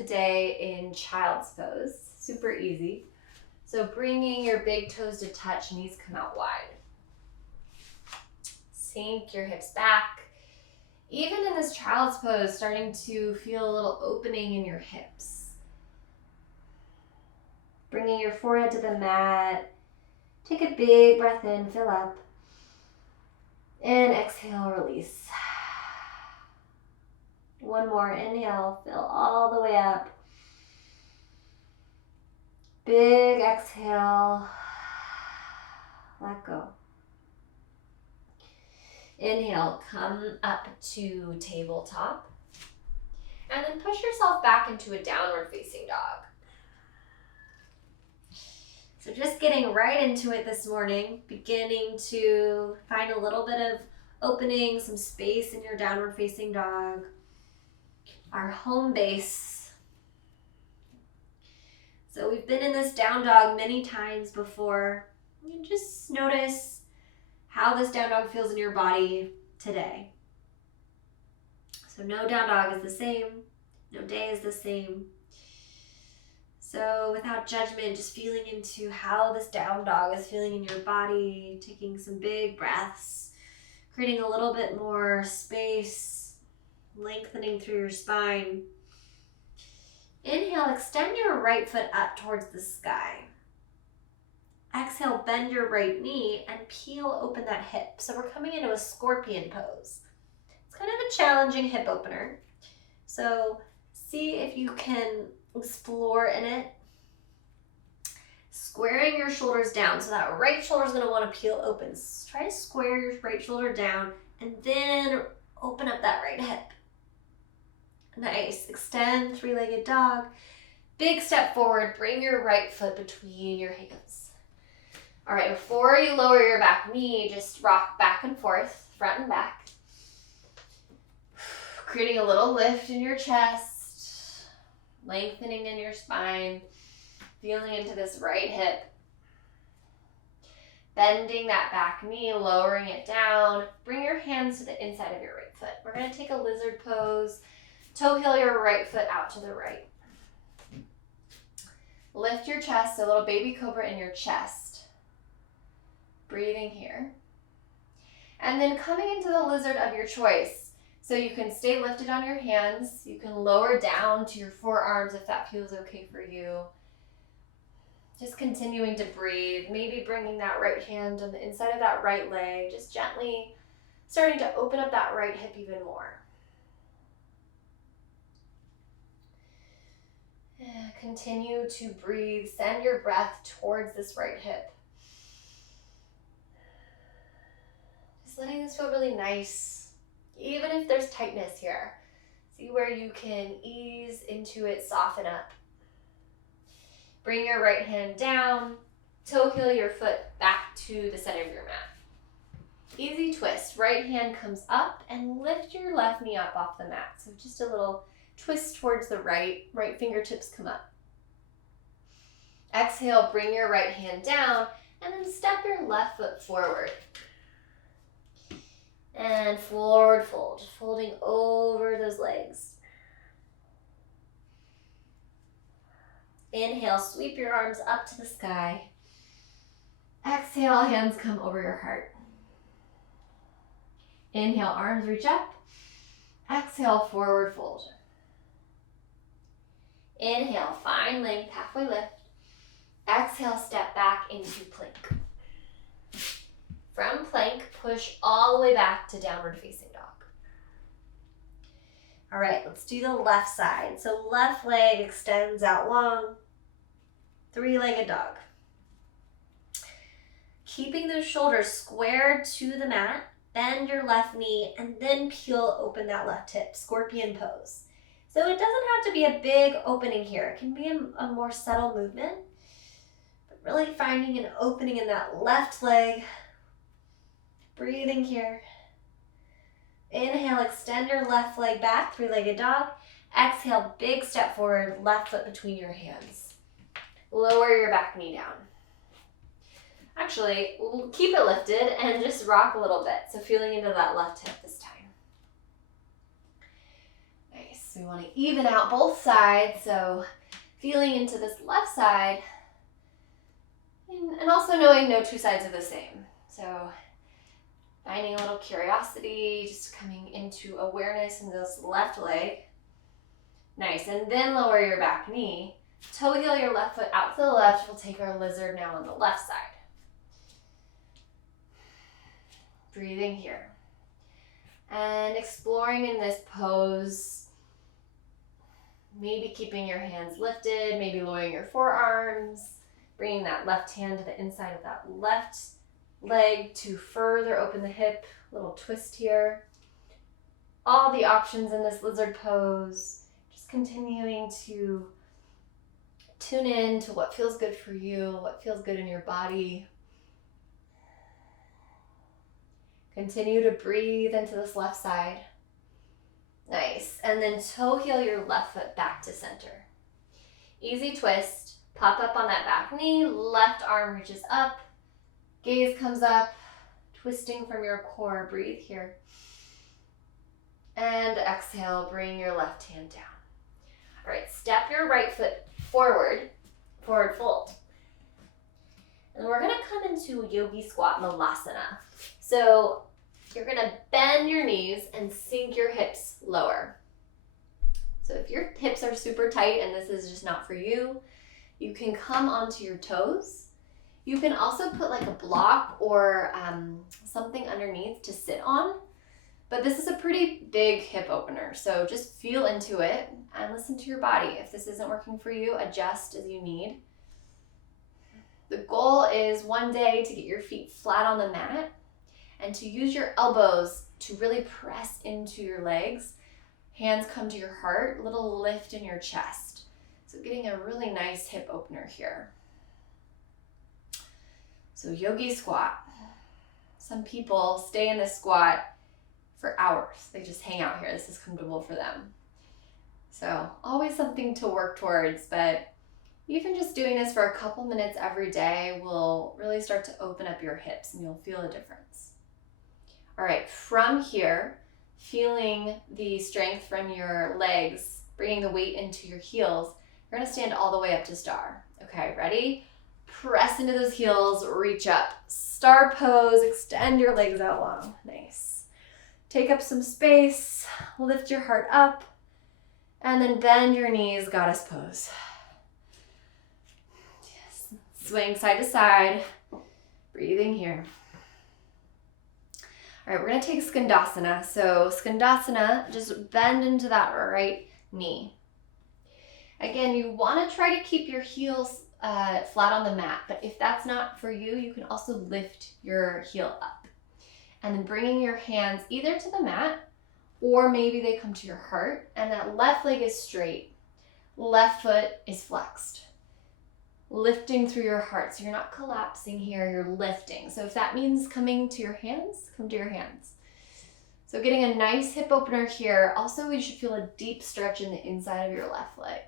today in child's pose, super easy. So bringing your big toes to touch, knees come out wide. Sink your hips back. Even in this child's pose, starting to feel a little opening in your hips. Bringing your forehead to the mat. Take a big breath in, fill up. And exhale, release. One more, inhale, fill all the way up. Big exhale, let go. Inhale, come up to tabletop. And then push yourself back into a downward facing dog. So just getting right into it this morning, beginning to find a little bit of opening, some space in your downward facing dog. Our home base. So we've been in this down dog many times before. You just notice how this down dog feels in your body today. So no down dog is the same. No day is the same. So without judgment, just feeling into how this down dog is feeling in your body, taking some big breaths, creating a little bit more space, lengthening through your spine. Inhale, extend your right foot up towards the sky. Exhale, bend your right knee and peel open that hip. So we're coming into a scorpion pose. It's kind of a challenging hip opener. So see if you can explore in it. Squaring your shoulders down. So that right shoulder is going to want to peel open. Try to square your right shoulder down and then open up that right hip. Nice. Extend, three-legged dog. Big step forward. Bring your right foot between your hands. All right, before you lower your back knee, just rock back and forth, front and back. Creating a little lift in your chest, lengthening in your spine, feeling into this right hip. Bending that back knee, lowering it down. Bring your hands to the inside of your right foot. We're going to take a lizard pose. Toe heel your right foot out to the right. Lift your chest, a little baby cobra in your chest. Breathing here. And then coming into the lizard of your choice. So you can stay lifted on your hands. You can lower down to your forearms if that feels okay for you. Just continuing to breathe. Maybe bringing that right hand on the inside of that right leg. Just gently starting to open up that right hip even more. Continue to breathe. Send your breath towards this right hip. Just letting this feel really nice. Even if there's tightness here, see where you can ease into it, soften up. Bring your right hand down. Toe heel your foot back to the center of your mat. Easy twist. Right hand comes up and lift your left knee up off the mat. So just a little twist towards the right. Right fingertips come up. Exhale, bring your right hand down and then step your left foot forward. And forward fold, folding over those legs. Inhale, sweep your arms up to the sky. Exhale, hands come over your heart. Inhale, arms reach up. Exhale, forward fold. Inhale, find length, halfway lift. Exhale, step back into plank. From plank, push all the way back to downward facing dog. All right, let's do the left side. So left leg extends out long, three-legged dog. Keeping those shoulders squared to the mat, bend your left knee, and then peel open that left hip, scorpion pose. So it doesn't have to be a big opening here. It can be a more subtle movement, but really finding an opening in that left leg. Breathing here. Inhale, extend your left leg back, three-legged dog. Exhale, big step forward, left foot between your hands. Lower your back knee down. Actually, we'll keep it lifted and just rock a little bit. So feeling into that left hip this time. Nice. So we want to even out both sides. So feeling into this left side and also knowing no two sides are the same. So finding a little curiosity, just coming into awareness in this left leg. Nice, and then lower your back knee. Toe heel your left foot out to the left. We'll take our lizard now on the left side. Breathing here. And exploring in this pose, maybe keeping your hands lifted, maybe lowering your forearms, bringing that left hand to the inside of that left leg to further open the hip, little twist here. All the options in this lizard pose, just continuing to tune in to what feels good for you, what feels good in your body. Continue to breathe into this left side. Nice. And then toe heel your left foot back to center. Easy twist. Pop up on that back knee. Left arm reaches up. Gaze comes up. Twisting from your core. Breathe here. And exhale. Bring your left hand down. All right. Step your right foot forward. Forward fold. And we're going to come into yogi squat malasana. So you're going to bend your knees and sink your hips lower. So if your hips are super tight and this is just not for you, you can come onto your toes. You can also put like a block or something underneath to sit on. But this is a pretty big hip opener. So just feel into it and listen to your body. If this isn't working for you, adjust as you need. The goal is one day to get your feet flat on the mat and to use your elbows to really press into your legs. Hands come to your heart, little lift in your chest. So getting a really nice hip opener here. So yogi squat. Some people stay in this squat for hours. They just hang out here. This is comfortable for them. So always something to work towards, but even just doing this for a couple minutes every day will really start to open up your hips and you'll feel a difference. All right, from here, feeling the strength from your legs, bringing the weight into your heels, you're gonna stand all the way up to star. Okay, ready? Press into those heels, reach up. Star pose, extend your legs out long. Nice. Take up some space, lift your heart up, and then bend your knees, goddess pose. Swing side to side, breathing here. All right, we're gonna take Skandasana. So Skandasana, just bend into that right knee. Again, you wanna try to keep your heels flat on the mat, but if that's not for you, you can also lift your heel up. And then bringing your hands either to the mat, or maybe they come to your heart, and that left leg is straight, left foot is flexed. Lifting through your heart. So you're not collapsing here, you're lifting. So if that means coming to your hands, come to your hands. So getting a nice hip opener here. Also, we should feel a deep stretch in the inside of your left leg.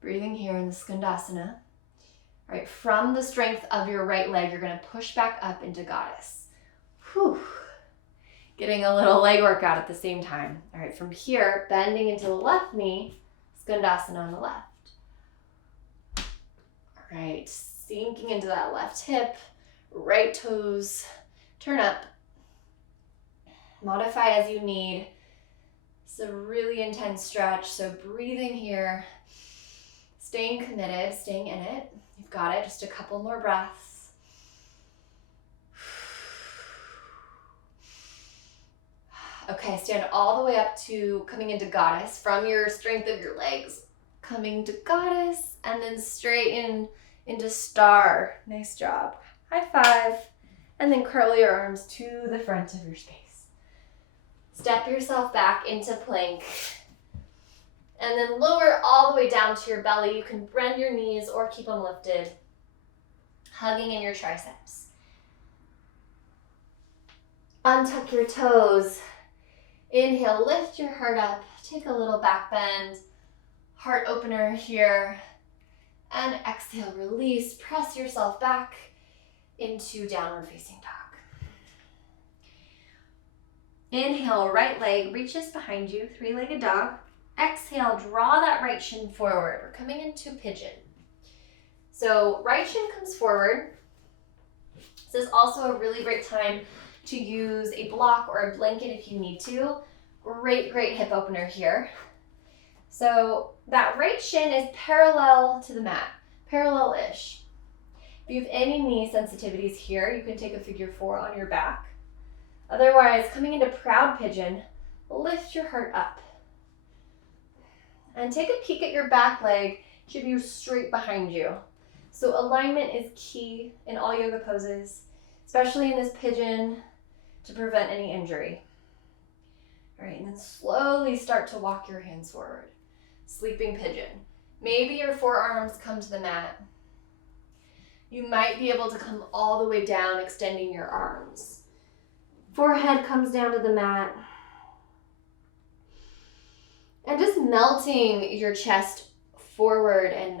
Breathing here in the Skandasana. All right, from the strength of your right leg, you're gonna push back up into goddess. Whew. Getting a little leg workout at the same time. All right, from here, bending into the left knee, Skandasana on the left. All right, sinking into that left hip, right toes, turn up. Modify as you need. It's a really intense stretch, so breathing here, staying committed, staying in it. You've got it, just a couple more breaths. Okay, stand all the way up to coming into goddess from your strength of your legs. Coming to goddess and then straighten into star. Nice job. High five. And then curl your arms to the front of your space. Step yourself back into plank. And then lower all the way down to your belly. You can bend your knees or keep them lifted. Hugging in your triceps. Untuck your toes. Inhale, lift your heart up. Take a little back bend. Heart opener here. And exhale, release. Press yourself back into downward facing dog. Inhale, right leg reaches behind you, three-legged dog. Exhale, draw that right shin forward. We're coming into pigeon. So right shin comes forward. This is also a really great time to use a block or a blanket if you need to. Great hip opener here. So that right shin is parallel to the mat, parallel-ish. If you have any knee sensitivities here, you can take a figure 4 on your back. Otherwise, coming into proud pigeon, lift your heart up. And take a peek at your back leg, should be straight behind you. So alignment is key in all yoga poses, especially in this pigeon, to prevent any injury. All right, and then slowly start to walk your hands forward. Sleeping pigeon. Maybe your forearms come to the mat. You might be able to come all the way down, extending your arms. Forehead comes down to the mat. And just melting your chest forward and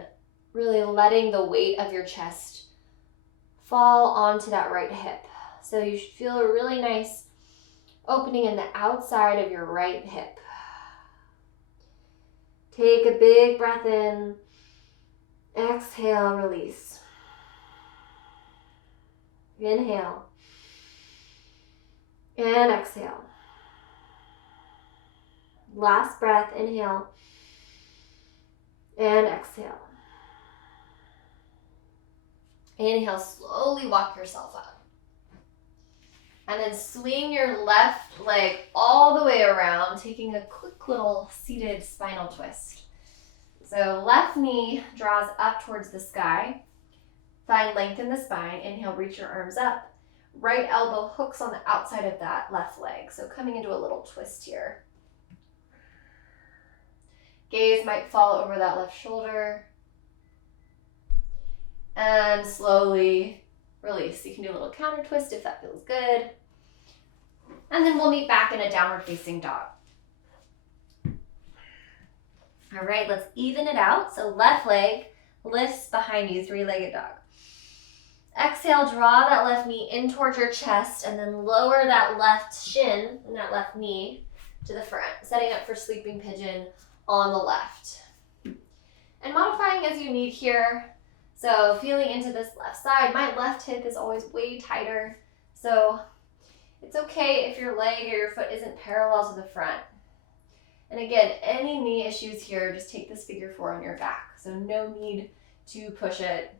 really letting the weight of your chest fall onto that right hip. So you should feel a really nice opening in the outside of your right hip. Take a big breath in. Exhale, release. Inhale. And exhale. Last breath, inhale. And exhale. Inhale, slowly walk yourself up. And then swing your left leg all the way around, taking a quick little seated spinal twist. So left knee draws up towards the sky. Find length in the spine. Inhale, reach your arms up. Right elbow hooks on the outside of that left leg. So coming into a little twist here. Gaze might fall over that left shoulder. And slowly release. You can do a little counter twist if that feels good. And then we'll meet back in a downward facing dog. All right, let's even it out. So left leg lifts behind you, three-legged dog. Exhale, draw that left knee in towards your chest and then lower that left shin and that left knee to the front, setting up for sleeping pigeon on the left. And modifying as you need here. So feeling into this left side, my left hip is always way tighter. So it's okay if your leg or your foot isn't parallel to the front. And again, any knee issues here, just take this figure 4 on your back. So no need to push it.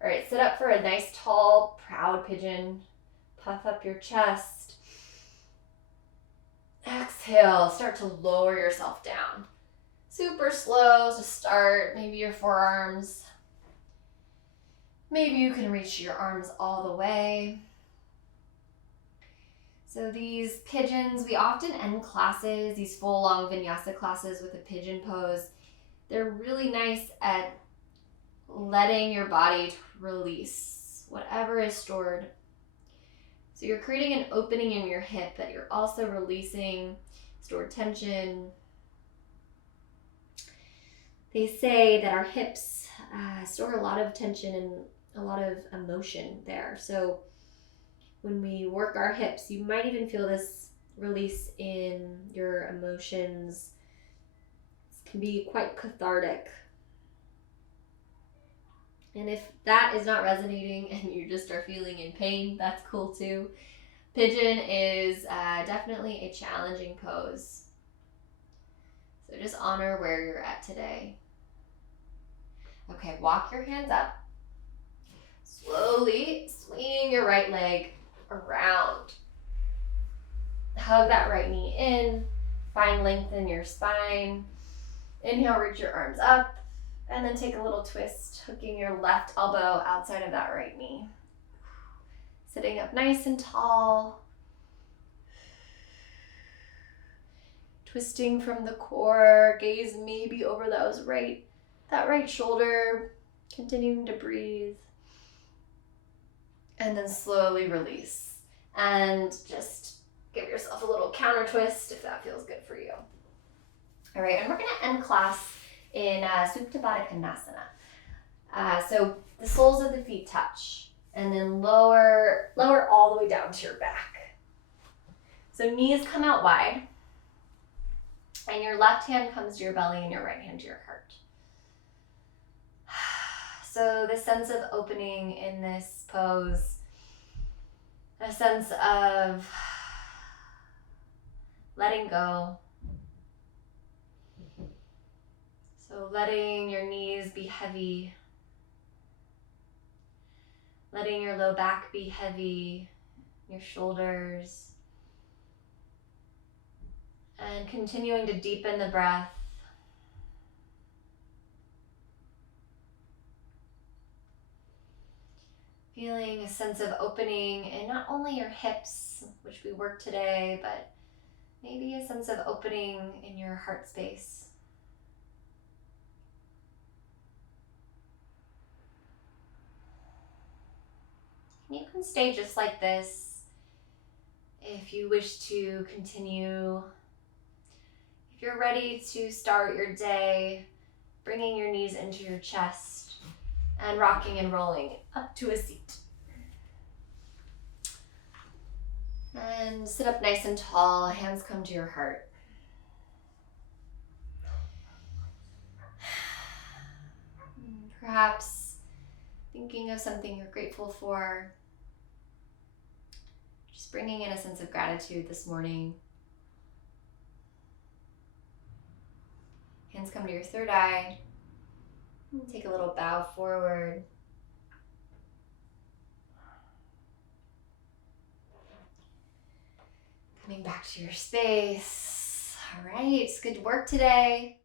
All right, sit up for a nice tall, proud pigeon. Puff up your chest. Exhale, start to lower yourself down. Super slow to start, maybe your forearms. Maybe you can reach your arms all the way. So these pigeons, we often end classes, these full long vinyasa classes with a pigeon pose. They're really nice at letting your body release whatever is stored. So you're creating an opening in your hip, but you're also releasing stored tension. They say that our hips store a lot of tension and a lot of emotion there. So when we work our hips, you might even feel this release in your emotions. This can be quite cathartic. And if that is not resonating and you just are feeling in pain, that's cool too. Pigeon is definitely a challenging pose. So just honor where you're at today. Okay, walk your hands up. Slowly swing your right leg around. Hug that right knee in. Find length in your spine. Inhale, reach your arms up. And then take a little twist, hooking your left elbow outside of that right knee. Sitting up nice and tall. Twisting from the core, gaze maybe over that right shoulder. Continuing to breathe. And then slowly release. And just give yourself a little counter twist if that feels good for you. All right, and we're gonna end class in Supta Baddha Konasana. So the soles of the feet touch and then lower all the way down to your back. So knees come out wide. And your left hand comes to your belly and your right hand to your heart. So the sense of opening in this pose, a sense of letting go. So letting your knees be heavy, letting your low back be heavy, your shoulders, and continuing to deepen the breath. Feeling a sense of opening in not only your hips, which we worked today, but maybe a sense of opening in your heart space. You can stay just like this if you wish to continue. If you're ready to start your day, bringing your knees into your chest and rocking and rolling up to a seat. And sit up nice and tall, hands come to your heart. Perhaps thinking of something you're grateful for. Just bringing in a sense of gratitude this morning. Hands come to your third eye. Take a little bow forward. Coming back to your space. All right, it's good work today.